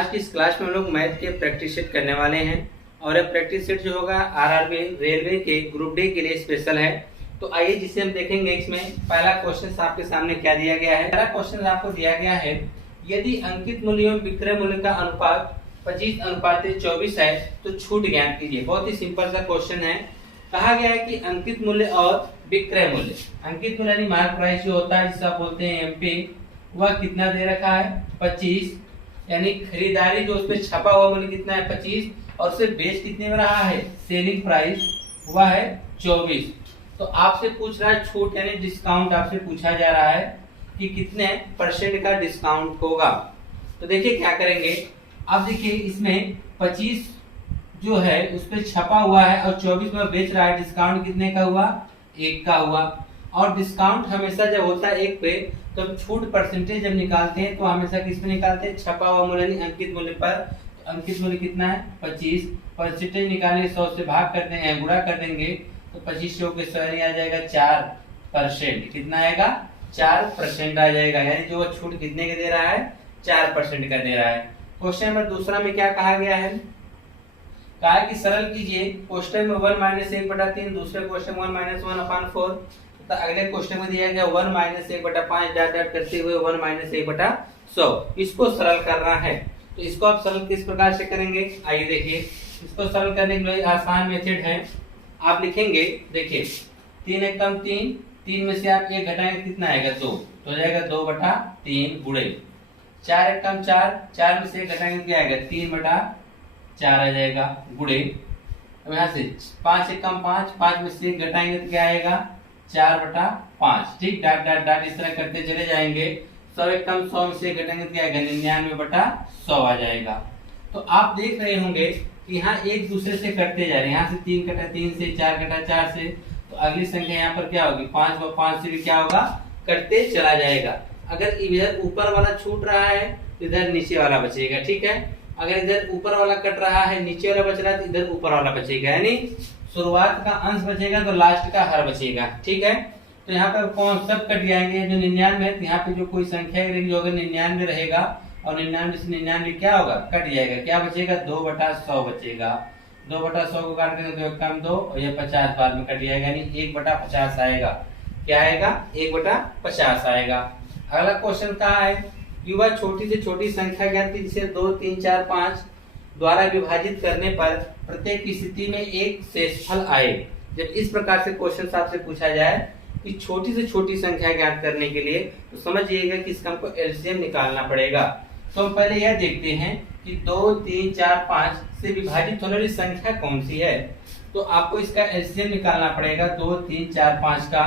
आज की इस क्लास में हम लोग मैथ के प्रैक्टिस सेट करने वाले हैं और यह प्रैक्टिस सेट जो होगा आरआरबी रेलवे के ग्रुप डी के लिए स्पेशल है। तो आइए जिसे हम देखेंगे। इसमें पहला क्वेश्चन आपके सामने क्या दिया गया है। पहला क्वेश्चन आपको दिया गया है, यदि अंकित मूल्य एवं विक्रय मूल्य का अनुपात 25:24 है तो छूट ज्ञात कीजिए। बहुत ही सिंपल सा क्वेश्चन है। कहा गया है कि अंकित मूल्य और विक्रय मूल्य, अंकित मूल्य यानी मार्क प्राइस जो होता है जिसे आप बोलते हैं एमपी, वह कितना दे रखा है 25, यानी खरीदारी जो उस पर छपा हुआ मूल्य कितना है 25 और उसे बेच कितने में रहा है सेलिंग प्राइस वह है 24। तो आपसे पूछ रहा है छूट यानी डिस्काउंट, आपसे पूछा जा रहा है कि कितने परसेंट का डिस्काउंट होगा। तो देखिए क्या करेंगे। अब देखिए इसमें 25 जो है उस पर छपा हुआ है और 24 में बेच रहा है, डिस्काउंट कितने का हुआ 1 का हुआ। और डिस्काउंट हमेशा जब होता है 1 पे तो छूट परसेंटेज जब निकालते हैं तो हमेशा किस पे निकालते हैं, छपा हुआ मूल्य यानी अंकित मूल्य पर। तो अंकित मूल्य कितना है 25, परसेंटेज निकालेंगे 100 से भाग कर देंगे, गुणा कर देंगे तो 25 के 100 आ जाएगा 4%। कितना आएगा 4% आ जाएगा, यानी जो छूट कितने का दे रहा है 4% का दे रहा है। क्वेश्चन नंबर दूसरा में क्या कहा गया है, कहा कि सरल कीजिए क्वेश्चन में 1 - 1/3, दूसरे क्वेश्चन 1 - 1/4। तो अगले क्वेश्चन में दिया गया 1 - 1/5 डॉट डॉट करते हुए 1 - 1/100। इसको सरल करना है। तो इसको आप सरल किस प्रकार से करेंगे, आइए देखिए। इसको सरल करने के लिए आसान मेथड है। आप लिखेंगे, देखिए 3 × 3, 3 में से आप 1 घटाएंगे कितना आएगा 2, तो हो जाएगा 2/3 गुणे 4 × 4, 4 में से 1 घटाएंगे क्या आएगा 3/4 आ जाएगा गुणे। अब यहाँ से 5 × 5, 5 में से 1 घटाएंगे तो क्या आएगा 4/5। ठीक, डाट डाट डाट इस तरह करते चले जाएंगे। 100 × 100 में से घटाएंगे तो क्या आएगा 99/100 आ जाएगा। तो आप देख रहे होंगे कि यहाँ एक दूसरे से कटते जा रहे हैं। यहाँ से 3 कटा 3 से, 4 कटा 4 से, तो अगली संख्या यहाँ पर क्या होगी 5/5 से भी क्या होगा कटते चला जाएगा। अगर इधर ऊपर वाला छूट रहा है तो इधर नीचे वाला बचेगा। ठीक है, अगर इधर ऊपर वाला कट रहा है नीचे वाला बच रहा है तो इधर ऊपर वाला बचेगा, यानी शुरुआत का अंश बचेगा तो लास्ट का हर बचेगा। ठीक है, तो यहाँ पर कौन सब कट जाएंगे, जो 99 है तो यहाँ पे जो कोई संख्या जो अगर 99 रहेगा और 99 से 99 क्या होगा कट जाएगा, क्या बचेगा 2/100 बचेगा। 2/100 को काट देंगे तो 1 कम 2 और ये 50 बाद में कट जाएगा, यानी 1/50 आएगा। क्या आएगा 1/50 आएगा। अगला क्वेश्चन कहा है कि वह छोटी से छोटी संख्या ज्ञात की जिसे 2, 3, 4, 5 द्वारा विभाजित करने पर प्रत्येक स्थिति में एक शेषफल आए। जब इस प्रकार से क्वेश्चन आपसे पूछा जाए कि छोटी से छोटी संख्या ज्ञात करने के लिए तो समझिएगा कि इसका हमको एलसीएम निकालना पड़ेगा। तो हम पहले यह देखते हैं कि 2, 3, 4, 5 से विभाजित होने वाली संख्या कौन सी है। तो आपको इसका एलसीएम निकालना पड़ेगा 2, 3, 4, 5 का।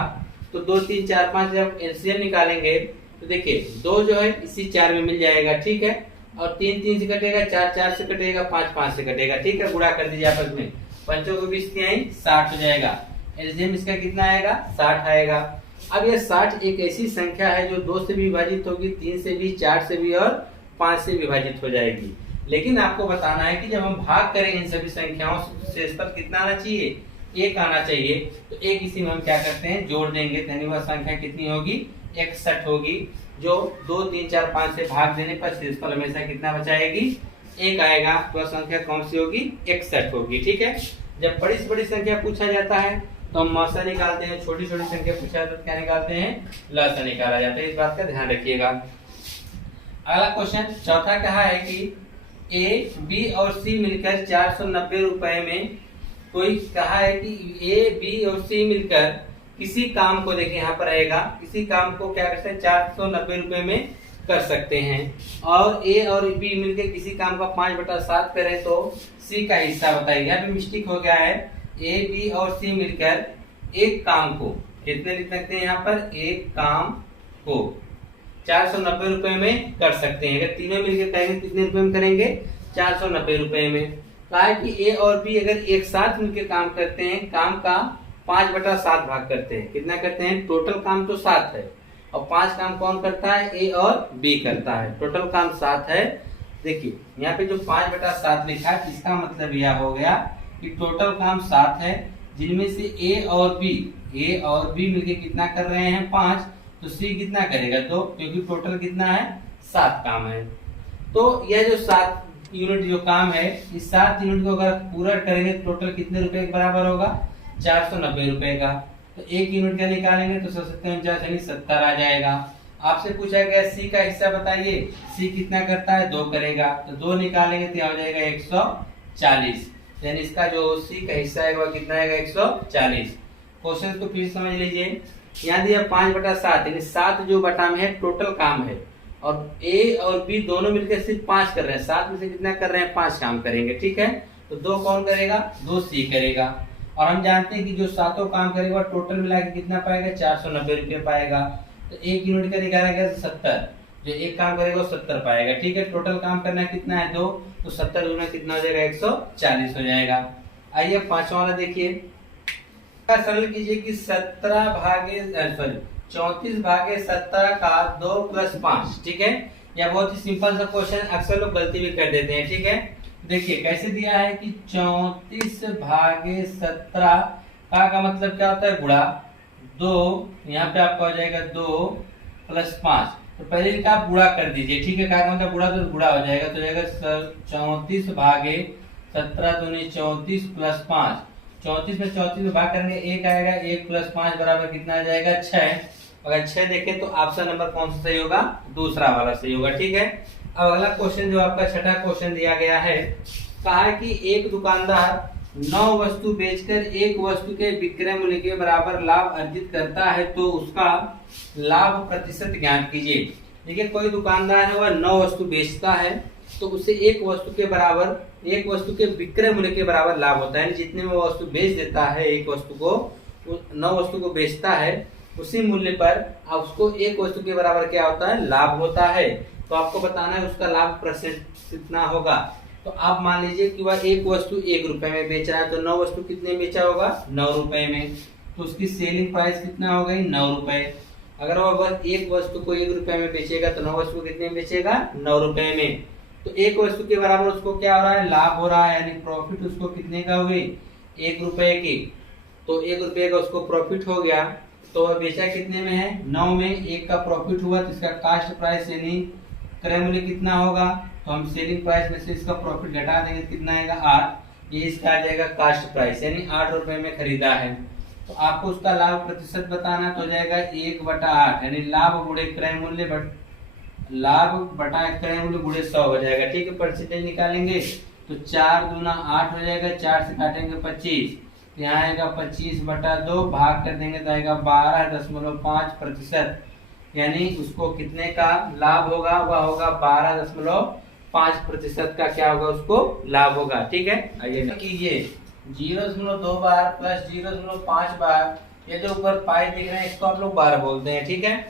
तो 2, 3, 4, 5 जब एलसीएम निकालेंगे तो देखिए 2 जो है इसी 4 में मिल जाएगा। ठीक है, और 3 3 से कटेगा, 4 4 से कटेगा, 5 5 से कटेगा। ठीक है, गुणा कर दीजिए आपस में, 5 को 20 60 हो जाएगा। एलसीएम इसका कितना आएगा 60 आएगा। अब यह 60 एक ऐसी संख्या है जो 2 से भी विभाजित होगी, 3 से भी, 4 से भी और 5 से विभाजित हो जाएगी। लेकिन आपको बताना है कि जब हम भाग करें इन सभी संख्याओं से शेषफल कितना आना चाहिए 1 आना चाहिए। तो 1 इसी में हम क्या करते हैं जोड़ देंगे, यानी वह संख्या कितनी होगी 61 होगी, जो 2, 3, 4, 5 से भाग देने पर शेषफल हमेशा कितना बचाएगी 1 आएगा। तो वह संख्या कौन सी होगी 61 होगी। ठीक है, जब बड़ी से बड़ी संख्या पूछा जाता है तो हम मौसा निकालते हैं, छोटी छोटी संख्या पूछा जाता है तो क्या निकालते हैं लसा निकाला जाता है। इस बात का ध्यान रखिएगा। अगला क्वेश्चन चौथा कहा है कि ए, बी और सी मिलकर 490 रुपए में, कोई कहा है कि ए, बी और सी मिलकर किसी काम को, देखिए यहाँ पर आएगा, किसी काम को क्या करते हैं 490 रुपए में कर सकते हैं। और ए और बी मिलकर किसी काम का 5/7 करें तो सी का हिस्सा बताइए। यहाँ पे मिस्टेक हो गया है, ए, बी और सी मिलकर एक काम को कितने लिख सकते हैं, यहाँ पर एक काम को 490 रुपए में कर सकते हैं। अगर तीनों मिलकर करेंगे कितने रुपए में करेंगे 490 रुपए में। कहा है कि ए और बी अगर एक साथ मिलकर काम करते हैं, काम का 5/7 भाग करते हैं, कितना करते हैं, टोटल काम तो 7 है और 5 काम कौन करता है ए और बी करता है, टोटल काम 7 है। देखिए यहाँ पे जो 5/7 लिखा है इसका मतलब यह हो गया कि टोटल काम 7 है, जिनमें से ए और बी मिलके कितना कर रहे हैं 5, तो सी कितना करेगा 2, क्योंकि टोटल कितना है 7 काम है। तो यह जो 7 यूनिट जो काम है, इस 7 यूनिट को अगर पूरा करेंगे तो टोटल कितने रुपए के बराबर होगा? 490 रुपए का। तो 1 यूनिट का निकालेंगे तो 70 आ जाएगा। आपसे पूछा गया सी का हिस्सा बताइए, सी कितना करता है? 2 करेगा, तो 2 निकालेंगे तो हो जाएगा 140। यानी इसका जो सी का हिस्सा है वह कितना आएगा? 140। क्वेश्चन को फिर समझ लीजिए। यहाँ दिया 5/7, यानी 7 जो बटा में है टोटल काम है, और ए और बी दोनों मिलकर सिर्फ 5 कर रहे हैं। 7 में से कितना कर रहे हैं? 5 काम करेंगे, ठीक है। तो 2 कौन करेगा? 2 सी करेगा। और हम जानते हैं कि जो 7 काम करेगा टोटल मिला के कितना पाएगा? 490 रुपये पाएगा। तो 1 यूनिट का निकाला गया 70, जो 1 काम करेगा 70 पाएगा, ठीक है। टोटल काम करना कितना है? 2, तो 70 गुना कितना हो जाएगा? 140 हो जाएगा। आइए 5वां वाला देखिए। सरल कीजिए कि 34 भागे 17 का 2 + 5, ठीक है। यह बहुत ही सिंपल सा क्वेश्चन, अक्सर लोग गलती भी कर देते हैं, ठीक है। देखिए कैसे दिया है कि 34 भागे 17 का मतलब क्या होता है? गुणा 2, यहाँ पे आपका हो जाएगा 2 + 5। तो पहले इनका आप गुणा कर दीजिए, ठीक है। का मतलब गुणा, तो गुणा हो जाएगा, तो जाएगा 34 भागे 17 दूनी 34 + 5। 34 में 34 में भाग करेंगे 1 आएगा, 1 + 5 बराबर कितना आ जाएगा? 6। अगर 6 देखें तो ऑप्शन नंबर कौन सा सही होगा? दूसरा वाला सही होगा, ठीक है। अब अगला क्वेश्चन जो आपका छठा क्वेश्चन दिया गया है, कहा है कि एक दुकानदार 9 वस्तु बेचकर 1 वस्तु के विक्रय मूल्य के बराबर लाभ अर्जित करता है, तो उसका लाभ प्रतिशत ज्ञात कीजिए। देखिए कोई दुकानदार है, वह 9 वस्तु बेचता है, तो उसे 1 वस्तु के बराबर, 1 वस्तु के विक्रय मूल्य के बराबर लाभ होता है। जितने में वो वस्तु बेच देता है, 1 वस्तु को, 9 वस्तु को बेचता है, उसी मूल्य पर उसको 1 वस्तु के बराबर क्या होता है? लाभ होता है। तो आपको बताना है उसका लाभ प्रतिशत कितना होगा। तो आप मान लीजिए कि वह 1 वस्तु 1 रुपए में बेच रहा है, तो 9 वस्तु कितने में बेचा होगा? 9 रुपए में। तो उसकी सेलिंग प्राइस कितना हो गई? 9 रुपए। अगर वह बस 1 वस्तु को 1 रुपए में बेचेगा तो 9 वस्तु कितने में बेचेगा? 9 रुपए में। तो 1 वस्तु के बराबर उसको क्या हो रहा है? लाभ हो रहा है, यानी प्रॉफिट उसको कितने का हुई? 1 रुपए की। तो 1 रुपए का उसको प्रॉफिट हो गया, तो वह बेचा कितने में है? 9 में। 1 का प्रॉफिट हुआ तो इसका कास्ट प्राइस यानी क्रय मूल्य कितना होगा? तो हम सेलिंग प्राइस में से इसका प्रॉफिट घटा देंगे, कितना आएगा? 8। ये इसका आ जाएगा कास्ट प्राइस, यानी 8 रुपए में खरीदा है। तो आपको उसका लाभ प्रतिशत बताना, तो हो जाएगा 1/8, यानी लाभ गुणे क्रय मूल्य लाभ बटा क्रय मूल्य गुणे 100 हो जाएगा, ठीक है। परसेंटेज निकालेंगे तो 4 दूना 8 हो जाएगा, 4 से काटेंगे 25, यहाँ आएगा 25/2, भाग कर देंगे तो आएगा 12.5%, यानी उसको कितने का लाभ होगा? वह होगा 12.5% का क्या होगा? उसको लाभ होगा, ठीक है। आइए कीजिए 0.2 बार प्लस 0.5 बार, ये जो ऊपर पाई दिख रहे हैं इसको आप लोग बार बोलते हैं, ठीक है।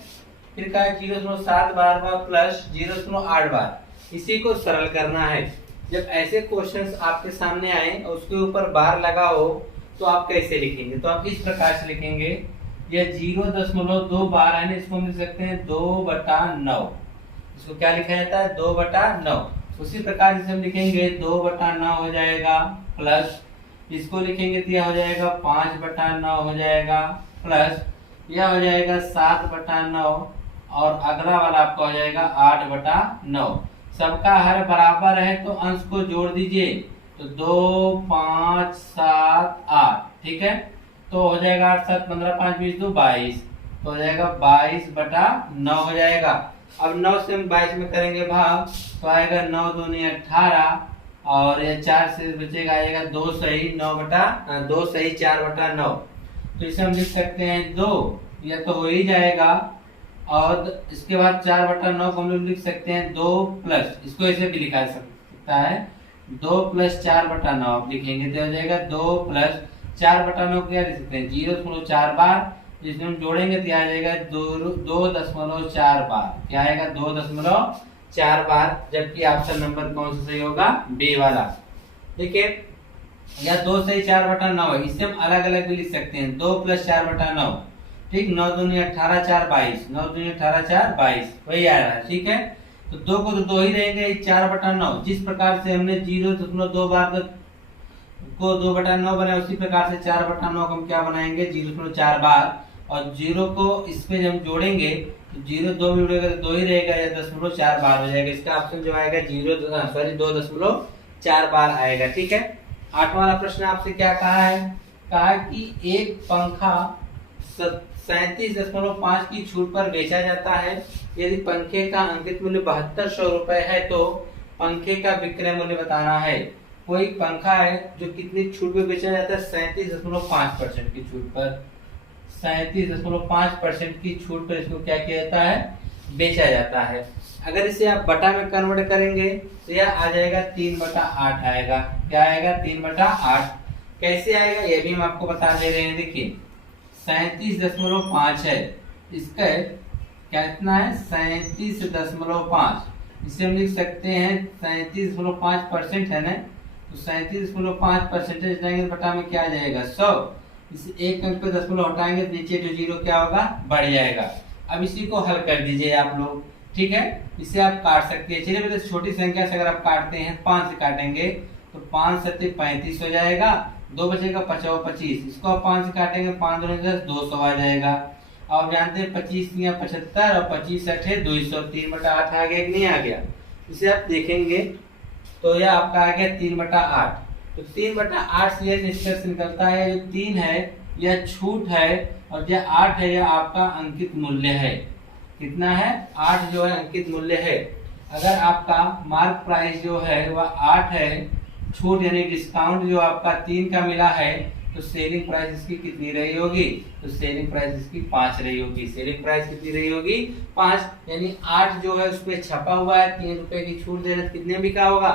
फिर का 0.7 बार प्लस 0.8 बार, इसी को सरल करना है। जब ऐसे क्वेश्चंस आपके सामने आए और उसके ऊपर बार लगा हो तो आप कैसे लिखेंगे? तो आप इस प्रकार से लिखेंगे, यह 0.2 बार है, इसको हम लिख सकते हैं 2/9। इसको क्या लिखा जाता है? 2/9। उसी प्रकार से हम लिखेंगे 2/9 हो जाएगा, प्लस इसको लिखेंगे तो यह हो जाएगा 5/9 हो जाएगा, प्लस यह हो जाएगा 7/9, और अगला वाला आपका हो जाएगा 8/9। सबका हर बराबर है तो अंश को जोड़ दीजिए, तो 2, 5, 7, 8, ठीक है। तो हो जाएगा 8, 7, 15, 5, 20, 2, 22, तो हो जाएगा 22/9 हो जाएगा। अब 9 से हम 22 में करेंगे भाग, तो आएगा 9 दूनी 18, और ये 4 से बचेगा, आएगा 2 सही 2 सही 4/9। तो इसे हम लिख सकते हैं 2, यह तो हो ही जाएगा, और इसके बाद 4/9 को हम लोग लिख सकते हैं 2 प्लस, इसको ऐसे भी लिखा जा सकता है 2 + 4/9 आप लिखेंगे तो हो जाएगा 2 + 4/9 क्या लिख सकते हैं? 0.4 बार, जिसमें हम जोड़ेंगे तो आ जाएगा 2.4 बार, क्या आएगा? 2.4 बार, जबकि ऑप्शन नंबर कौन सा सही होगा? बी वाला। देखिए या 2 सही 4/9 है, इससे हम अलग अलग भी लिख सकते हैं 2 + 4/9, ठीक। 9 दूनी 18, 4, 22, 9 दूनी 18, 4, 22, वही आ रहा है, ठीक है। तो 2 को तो 2 ही रहेंगे, 4/9। जिस प्रकार से हमने 0.2 बार को 2/9 बनाया, उसी प्रकार से 4/9 को हम क्या बनाएंगे? 0.4 बार, और 0 को इस पे जब जोड़ेंगे तो 0 2 में उड़ेगा तो 2 ही रहेगा, या 0.4 बार हो जाएगा। इसका ऑप्शन जो आएगा 2.4 बार आएगा। ठीक है। 8वां वाला प्रश्न आपसे क्या कहा है, कहा कि एक पंखा 37.5 की छूट पर बेचा जाता है। यदि पंखे का अंकित मूल्य 7200 रुपए है तो पंखे का विक्रय मूल्य बताना है। कोई पंखा है जो कितनी छूट पे बेचा जाता है, 37.5% की छूट पर, 37.5% की छूट पर इसको क्या किया जाता है, बेचा जाता है। अगर इसे आप बटा में कन्वर्ट करेंगे तो यह आ जाएगा 3/8 आएगा। क्या आएगा, 3/8। कैसे आएगा ये भी हम आपको बता दे रहे हैं। देखिए 37.5 है, इसका कितना है 37.5, इसे हम लिख सकते हैं 37.5% है ना, तो 37.5% जाएंगे बटा में क्या आ जाएगा 100। इस एक अंक पे 10 हटाएंगे तो नीचे जो जीरो क्या होगा, बढ़ जाएगा। अब इसी को हल कर दीजिए आप लोग। ठीक है, इसे आप काट सकते हैं। चलिए मतलब छोटी संख्या से अगर आप काटते हैं 5 से काटेंगे तो 5 7 35 हो जाएगा, 2 बचेगा 5 25, इसको आप 5 से काटेंगे 5 2 10 200 आ जाएगा। आप जानते हैं 25 75 और 25 8 200, 3/8 आ गया कि नहीं आ गया। इसे आप देखेंगे तो यह आपका आ गया 3/8। तो 3/8 से यह निष्कर्ष निकलता है जो 3 है यह छूट है और जो 8 है यह आपका अंकित मूल्य है। कितना है, 8 जो है अंकित मूल्य है। अगर आपका मार्क प्राइस जो है वह 8 है, छूट यानी डिस्काउंट जो आपका 3 का मिला है, तो सेलिंग प्राइस इसकी कितनी रही होगी, तो सेलिंग प्राइस इसकी 5 रही होगी। सेलिंग प्राइस कितनी रही होगी, 5, यानी 8 जो है उसपे छपा हुआ है 3 रुपए की छूट दे रहे, कितने बिका होगा,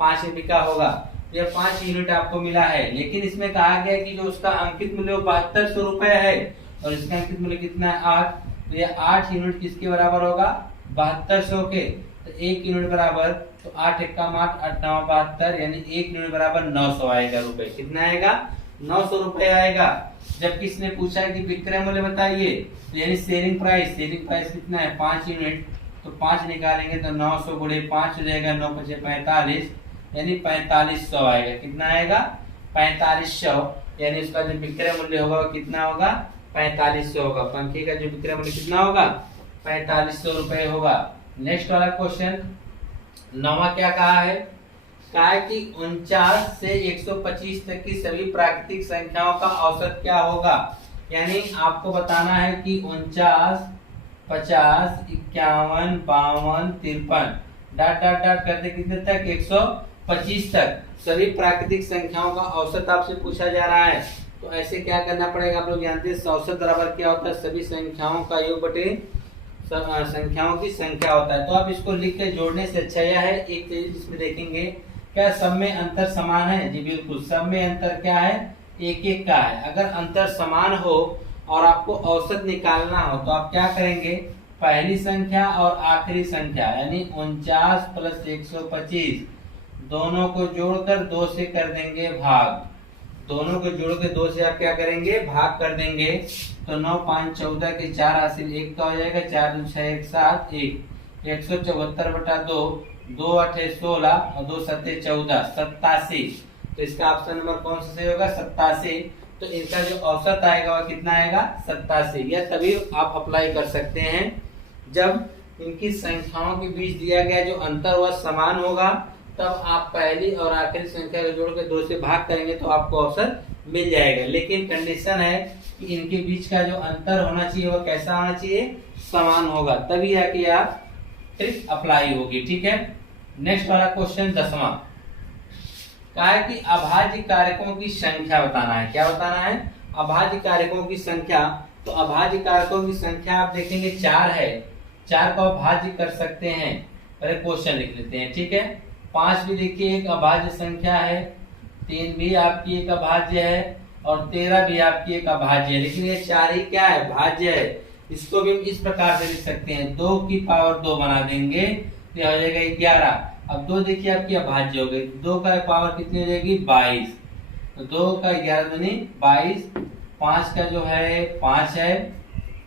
5 में बिका होगा। यह 5 यूनिट आपको मिला है, लेकिन इसमें कहा गया कि जो उसका अंकित मूल्य 7200 रुपए है और इसका अंकित मूल्य कितना है 8, तो यह 8 यूनिट किसके बराबर होगा, 7200 के। तो 1 यूनिट बराबर, तो 8 1 8 8 9 72, यानी 1 यूनिट बराबर 900 आएगा रुपए। कितना आएगा, 900 रुपए आएगा। जब किसने पूछा है कि विक्रय मूल्य बताइए, तो यानी सेलिंग प्राइस कितना है 5 यूनिट, तो 5 निकालेंगे तो 900 गुणे 5 हो जाएगा, 9 5 45, यानी 4500 आएगा। कितना आएगा, 4500, यानी उसका जो विक्रय मूल्य होगा वो कितना होगा, 4500 होगा। पंखे का जो विक्रय मूल्य कितना होगा, 4500 रुपए होगा। नेक्स्ट वाला क्वेश्चन 9वां क्या कहा है, कहा है कि 49 से 125 तक की सभी प्राकृतिक संख्याओं का औसत क्या होगा। यानी आपको बताना है कि 49 50 51 52 53 डाट डाट डाट करते कितने तक, 125 तक सभी प्राकृतिक संख्याओं का औसत आपसे पूछा जा रहा है। तो ऐसे क्या करना पड़ेगा, आप लोग जानते हैं औसत बराबर क्या होता है, सभी संख्याओं का योग बटे संख्याओं की संख्या होता है। तो आप इसको लिख के जोड़ने से अच्छा यह है, एक चीज इसमें देखेंगे क्या सब में अंतर समान है, जी बिल्कुल, सब में अंतर क्या है, 1 1 का है। अगर अंतर समान हो और आपको औसत निकालना हो तो आप क्या करेंगे, पहली संख्या और आखिरी संख्या यानी 49 + 125 दोनों को जोड़कर 2 से कर देंगे भाग, दोनों को जोड़ के 2 से आप क्या करेंगे, भाग कर देंगे। तो 9 5 14 के 4 हासिल 1 का हो जाएगा, 4 2 6 1 7 1, 174/2, 2 8 16 और 2 7 14, 87। तो इसका ऑप्शन नंबर कौन सा सही होगा, 87। तो इनका जो औसत आएगा वह कितना आएगा, 87। यह तभी आप अप्लाई कर सकते हैं जब इनकी संख्याओं के बीच दिया गया जो अंतर वह समान होगा, तब आप पहली और आखिरी संख्या को जोड़ के 2 से भाग करेंगे तो आपको औसत मिल जाएगा। लेकिन कंडीशन है कि इनके बीच का जो अंतर होना चाहिए वह कैसा होना चाहिए, समान होगा, तभी आके आप ट्रिक अप्लाई होगी। ठीक है। नेक्स्ट वाला क्वेश्चन 10वां कहा है कि अभाज्य कारकों की संख्या बताना है। क्या बताना है, अभाज्य कारकों की संख्या। तो अभाज्य कारकों की संख्या आप देखेंगे 4 है, 4 को आप भाज्य कर सकते हैं। पहले क्वेश्चन लिख लेते हैं। ठीक है। 5 भी देखिए एक अभाज्य संख्या है, 3 भी आपकी एक अभाज्य है और 13 भी आपकी एक अभाज्य है, लेकिन ये 4 ही क्या है, भाज्य है। इसको भी हम इस प्रकार से लिख सकते हैं, 2 की पावर 2 बना देंगे तो हो जाएगा 11। अब 2 देखिए आपकी अभाज्य हो गई, 2 का पावर कितनी हो जाएगी 22, तो 2 का 11 दूनी 22, 5 का जो है 5 है,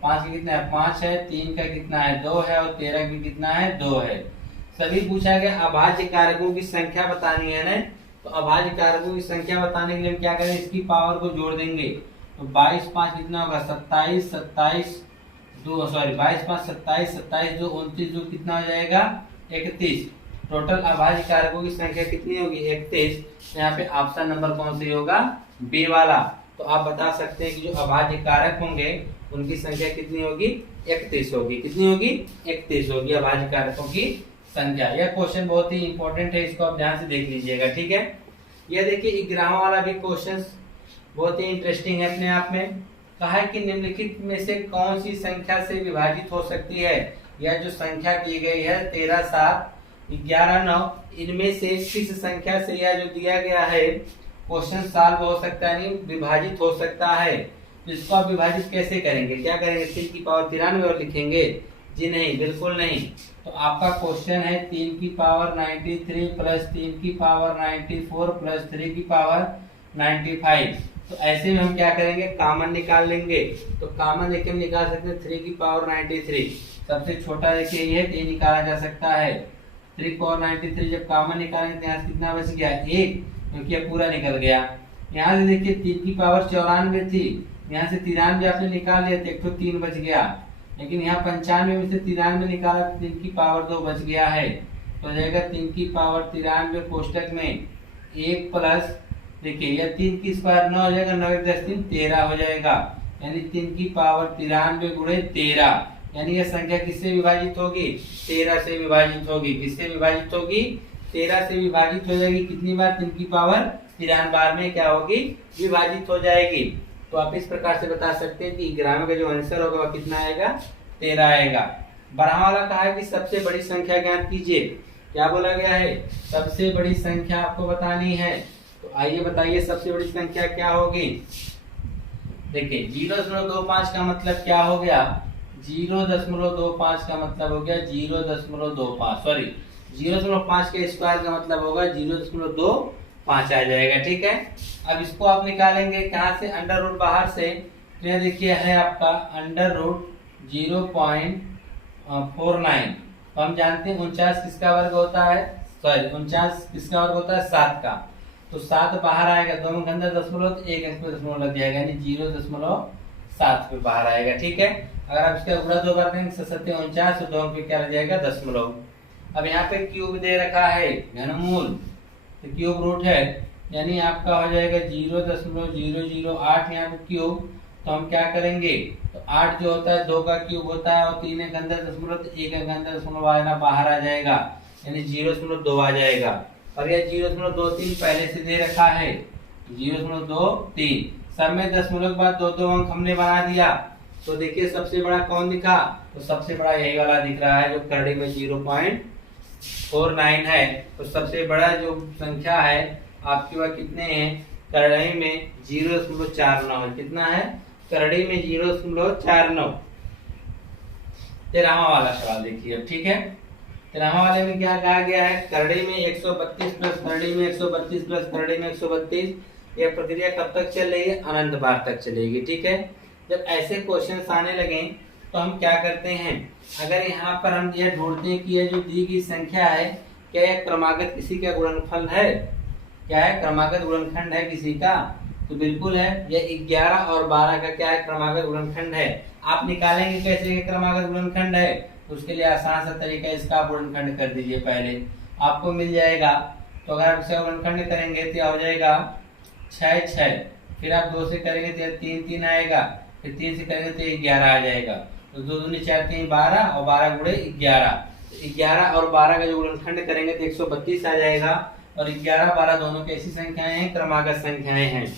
5 का कितना है 5 है, 3 का कितना है 2 है और 13 का कितना है 2 है। सभी पूछा गया अभाज्य कारकों की संख्या बतानी है ना, तो अभाज्य कारकों की संख्या बताने के लिए हम क्या करें, इसकी पावर को जोड़ देंगे। तो 22 5 कितना होगा 27, 27 दो सॉरी 22 5 27, 27 2 29, दो कितना हो जाएगा 31। टोटल अभाज्य कारकों की संख्या कितनी होगी 31। यहाँ पे ऑप्शन नंबर कौन सी होगा बी वाला। तो आप बता सकते हैं कि जो अभाज्य कारक होंगे उनकी संख्या कितनी होगी 31 होगी। कितनी होगी 31 होगी अभाज्य कारकों की संख्या। यह क्वेश्चन बहुत ही इंपॉर्टेंट है, इसको आप ध्यान से देख लीजिएगा, ठीक है। यह देखिए 11वां वाला भी क्वेश्चन बहुत ही इंटरेस्टिंग है अपने आप में। कहा है कि निम्नलिखित में से कौन सी संख्या से विभाजित हो सकती है। यह जो संख्या दी गई है 13 7 11 9, इनमें से किस संख्या से यह जो दिया गया है क्वेश्चन सॉल्व हो सकता है, नहीं विभाजित हो सकता है। तो इसको आप विभाजित कैसे करेंगे, क्या करेंगे 3 की पावर 93 और लिखेंगे जी, नहीं बिल्कुल नहीं। तो आपका क्वेश्चन है 3 की पावर 93 प्लस 3 की पावर 94 प्लस 3 की पावर 95। तो ऐसे में हम क्या करेंगे कॉमन निकाल लेंगे। तो कॉमन देखिए हम निकाल सकते हैं 3 की पावर 93, सबसे छोटा देखिए ये है, ये निकाला जा सकता है। 3 की पावर 93 जब कॉमन निकालेंगे तो यहाँ कितना बच गया 1, क्योंकि ये पूरा निकल गया। यहाँ से देखिए 3 की पावर 94 थी, यहाँ से 93 आपने निकाल लिया तो एक तो 3 बच गया, लेकिन यहाँ 95 में से 93 निकाला तो 3 की पावर 2 बच गया है। तो हो जाएगा 3 की पावर 93 कोष्टक में 1 प्लस देखिए यह 3 की स्क्वायर 9 हो जाएगा, 9 1 10 3 13 हो जाएगा, यानी 3 की पावर 93 गुणे 13, यानी यह संख्या किससे विभाजित होगी 13 से विभाजित होगी। किससे विभाजित होगी 13 से विभाजित हो जाएगी। कितनी बार 3 की पावर 93 बार में क्या होगी विभाजित हो जाएगी। तो आप इस प्रकार से बता सकते हैं कि 11 का जो आंसर होगा वह कितना आएगा 13 आएगा। 12वां वाला कहा है कि सबसे बड़ी संख्या ज्ञात कीजिए। क्या बोला गया है सबसे बड़ी संख्या आपको बतानी है। तो आइए बताइए सबसे बड़ी संख्या क्या होगी। देखिए 0.25 का मतलब क्या हो गया 0.25 का मतलब हो गया 0.25 सॉरी 0.5 के स्क्वायर का मतलब होगा 0.25 आ जाएगा, ठीक है। अब इसको आप निकालेंगे कहाँ से अंडर रूट बाहर से। तो यह देखिए है आपका अंडर रूट 0.49। तो हम जानते हैं 49 किसका वर्ग होता है, सॉरी 49 किसका वर्ग होता है 7 का। तो 7 बाहर आएगा, दोनों के अंदर दशमलव तो एक अंक पे दशमलव लग जाएगा, यानी 0.7 पे बाहर आएगा, ठीक है। अगर आप इसका गुणा 2 बार करेंगे 7 7 49 तो 2 अंक पे क्या लग जाएगा दशमलव। अब यहाँ पे क्यूब दे रखा है घनमूल, तो क्यूब रूट है, यानी आपका हो जाएगा 0.008 यहाँ पे क्यूब। तो हम क्या करेंगे तो 8 जो होता है 2 का क्यूब होता है और 3 के अंदर दशमलव तो 1 के अंदर दशमलव आना बाहर आ जाएगा, यानी 0.2 आ जाएगा। और यह 0.23 पहले से दे रखा है 0.23, सब में दशमलव के बाद 2 अंक हमने बना दिया। तो देखिए सबसे बड़ा कौन दिखा, तो सबसे बड़ा यही वाला दिख रहा है जो करड़ी में 0.49 है। तो सबसे बड़ा जो संख्या है आपके पास कितने हैं करड़ी में 0.49 है। कितना है करड़ी में 0.49। 13वां वाला सवाल देखिए अब, ठीक है। 13वां वाले में क्या कहा गया है करड़ी में 132 प्लस करड़ी में 132 प्लस करड़ी में 132, यह प्रक्रिया कब तक चल रही है अनंत बार तक चलेगी, ठीक है। जब ऐसे क्वेश्चन आने लगे तो हम क्या करते हैं, अगर यहाँ पर हम यह ढूंढते हैं कि यह जो दी गई संख्या है क्या यह क्रमागत किसी का गुणनफल है, क्या है क्रमागत गुणनखंड है किसी का, तो बिल्कुल है। यह 11 और 12 का क्या है क्रमागत गुणनखंड है। आप निकालेंगे कैसे क्रमागत गुणनखंड है, तो उसके लिए आसान सा तरीका इसका गुणनखंड कर दीजिए, पहले आपको मिल जाएगा। तो अगर आप इसका गुणनखंड करेंगे तो हो जाएगा 6 6, फिर आप 2 से करेंगे तो 3 3 आएगा, फिर 3 से करेंगे तो 11 आ जाएगा। तो 2 दूनी 4 3 12 और 12 गुणे 11। 11 और 12 का जो गुणनखंड करेंगे तो 132 आ जाएगा। और 11 12 दोनों कैसी संख्याएं हैं क्रमागत संख्याएं हैं।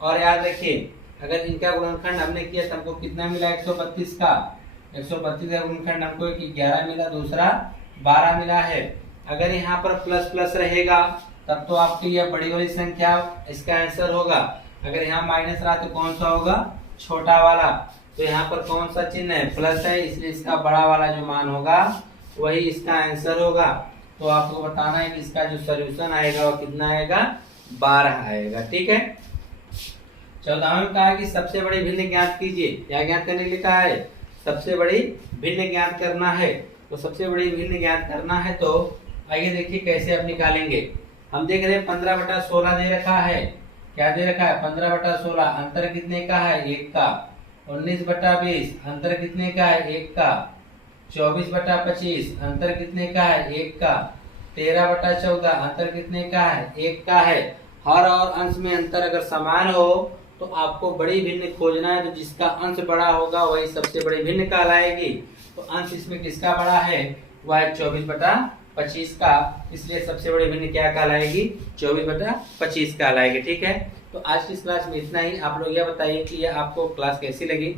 और याद रखिए अगर इनका गुणनखंड हमने किया तो हमको कितना मिला 132 का 132 का गुणनखंड हमको 11 मिला, दूसरा 12 मिला है। अगर यहाँ पर प्लस प्लस रहेगा तब तो आपकी यह बड़ी वाली संख्या इसका आंसर होगा। अगर यहाँ माइनस रहा तो कौन सा होगा छोटा वाला। तो यहाँ पर कौन सा चिन्ह है प्लस है, इसलिए इसका बड़ा वाला जो मान होगा वही इसका आंसर होगा। तो आपको बताना है कि इसका जो सॉल्यूशन आएगा वो कितना आएगा 12 आएगा, ठीक है। 14वां में कहा कि सबसे बड़ी भिन्न ज्ञात कीजिए। क्या ज्ञात करने के लिए कहा है सबसे बड़ी भिन्न ज्ञात करना है। तो सबसे बड़ी भिन्न ज्ञात करना है तो आइए देखिए कैसे आप निकालेंगे। हम देख रहे हैं 15/16 दे रखा है। क्या दे रखा है 15/16, अंतर कितने का है 1 का। 19/20 अंतर कितने का है? 1 का। 24/25 अंतर कितने का है? 1 का। 13/14 अंतर कितने का है? 1 का है। हर और अंश में अंतर अगर समान हो तो आपको बड़ी भिन्न खोजना है, तो जिसका अंश बड़ा होगा वही सबसे बड़ी भिन्न कहलाएगी। तो अंश इसमें किसका बड़ा है? वह है 24/25 का, इसलिए सबसे बड़ी भिन्न क्या कहलाएगी? 24/25 कहलाएगी। ठीक है, तो आज की इस क्लास में इतना ही। आप लोग यह बताइए कि यह आपको क्लास कैसी लगी।